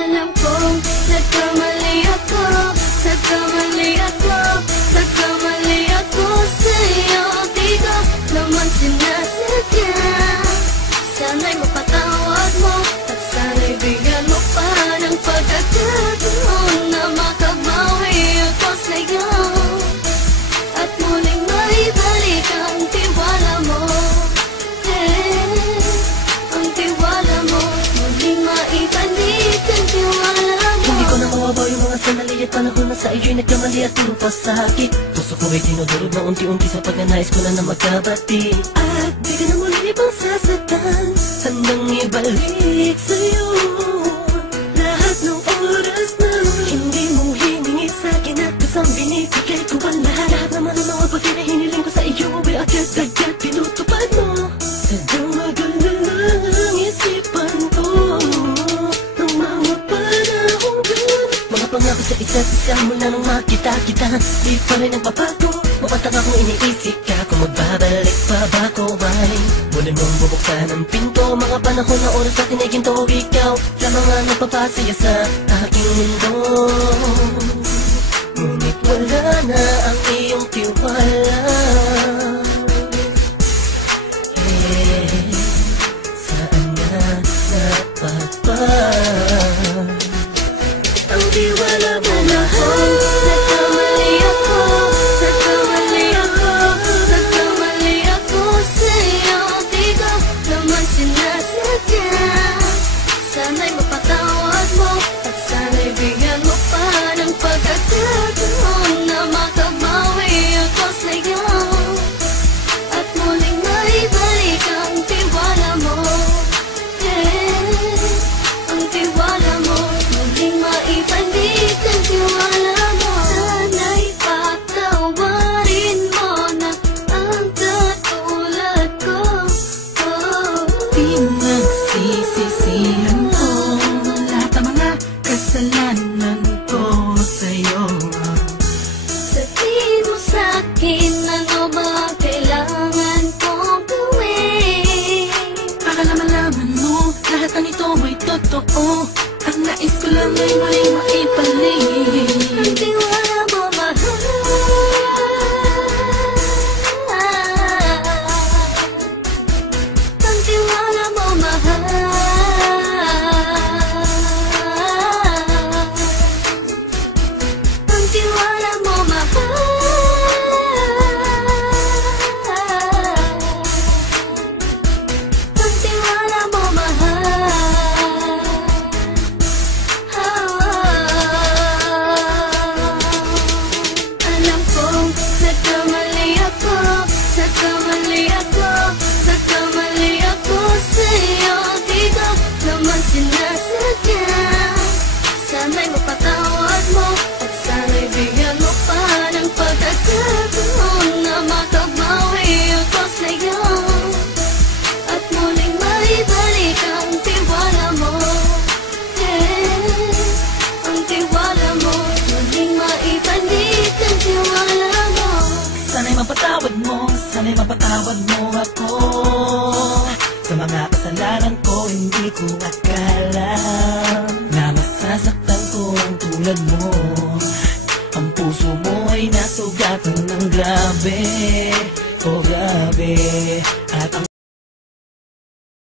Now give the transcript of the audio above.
Alam kong nagkamali ako, nagkamali ako, nagkamali ako sa'yo. Di ko naman sinasadya. Sana'y mapatawad mo at sana'y bigyan mo pa ng pagkakataon na makabawi ako sa'yo at muling maibalik ang tiwala mo. Ang tiwala mo, muling maibalik ang tiwala mo. Hindi ko na mawabaw yung mga sandali at panahon na sa iyo'y nagkamali at pinupasakit. Puso ko ay tinudurog na unti-unti sa pagnanais ko na magkabati. At di ka na muli pang sasaktan, handang ibalik sa'yo lahat ng oras na hindi mo hiningi sa'kin at kasang binibigay ko ang lahat. Naman ang mga bagay na hiniling ko sa iyo ay agad-agad pinutupad mo. Sadyang maganda lang isipan ko ng mga panahon dyan. Mga pangako sa isa't isa mula nung makita kita, di pa rin nagbabago. Mapatang akong iniisip ka kung magbabalik pa ba ko ay muli mong bubuksan ang pinto. Mga panahon na oras natin ay ginto. Ikaw lamang ang nagpapasaya sa aking mundo. Ngunit wala na ang iyong tiwala. Saan na napagpag ang tiwala mo mahal? Nagkamali ako, nagkamali ako, nagkamali ako sa'yo. Di ko naman sinasadya. Sana'y mapatawad mo at sana'y bigyan mo pa ng pagkakataon na makabawi ako sa'yo at muling maibalik ang tiwala mo. Ang tiwala mo, muling maibalik ang tiwala mo. Sana'y patawarin mo na ang katulad ko. Pinagsisisihan ko lahat ng mga kasalanan ko sa'yo. Sabihin mo sa'kin ano ba ang kailangan kong gawin Para malaman mo lahat ng ito ay totoo. Ang nais ko lang ay muling maibalik ang tiwala mo, mahal. Ang tiwala mo, mahal. Ang tiwala mo, mahal. Ang tiwala mo, mahal. Alam kong nagkamali ako, nagkamali ako, nagkamali ako sa'yo. Di ko naman sinasadya. Sana'y mapatawad mo at sana'y bigyan mo pa ng pagkakataon na makabawi ako sa'yo at muling maibalik ang tiwala mo. Ang tiwala mo, muling maibalik ang tiwala mo. Sana'y mapatawad mo, sana'y mapatawad mo ako sa mga kasalanan ko. Hindi ko akala na masasaktan ko ang tulad mo. Ang puso mo ay nasugatan ng grabe, oh grabe. At ang